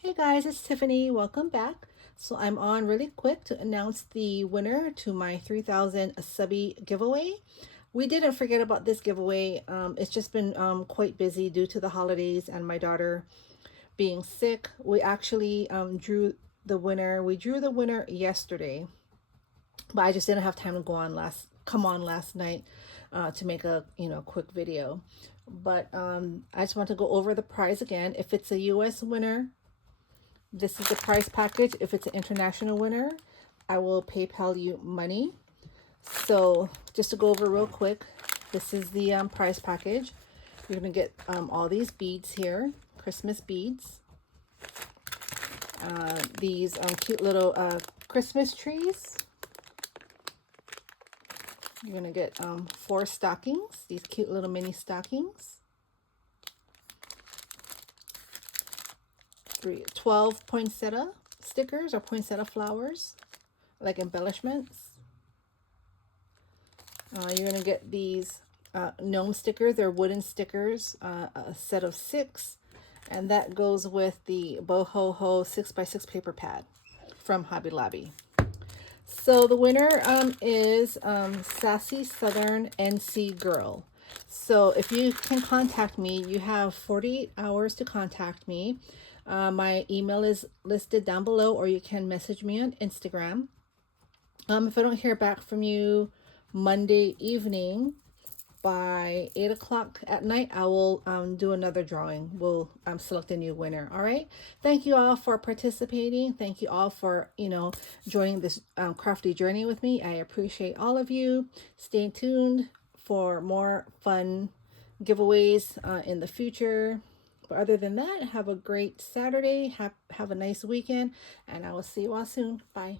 Hey guys, it's Tiffany. Welcome back. So I'm on really quick to announce the winner to my 3000 Subbie giveaway. We didn't forget about this giveaway. It's just been quite busy due to the holidays and my daughter being sick. We actually drew the winner. We drew the winner yesterday, but I just didn't have time to come on last night to make a quick video. But I just want to go over the prize again. If it's a US winner, this is the prize package. If it's an international winner, I will PayPal you money. So just to go over real quick, this is the prize package. You're going to get all these beads here, Christmas beads. These cute little Christmas trees. You're going to get 4 stockings, these cute little mini stockings. 12 poinsettia stickers or poinsettia flowers, like embellishments. You're going to get these gnome stickers. They're wooden stickers, a set of 6. And that goes with the Boho Ho 6x6 paper pad from Hobby Lobby. So the winner is Sassy Southern NC Girl. So if you can contact me, you have 48 hours to contact me. My email is listed down below, or you can message me on Instagram. If I don't hear back from you Monday evening by 8 o'clock at night, I will do another drawing. We'll select a new winner. All right. Thank you all for participating. Thank you all for, joining this crafty journey with me. I appreciate all of you. Stay tuned for more fun giveaways in the future. But other than that, have a great Saturday. Have a nice weekend, and I will see you all soon. Bye.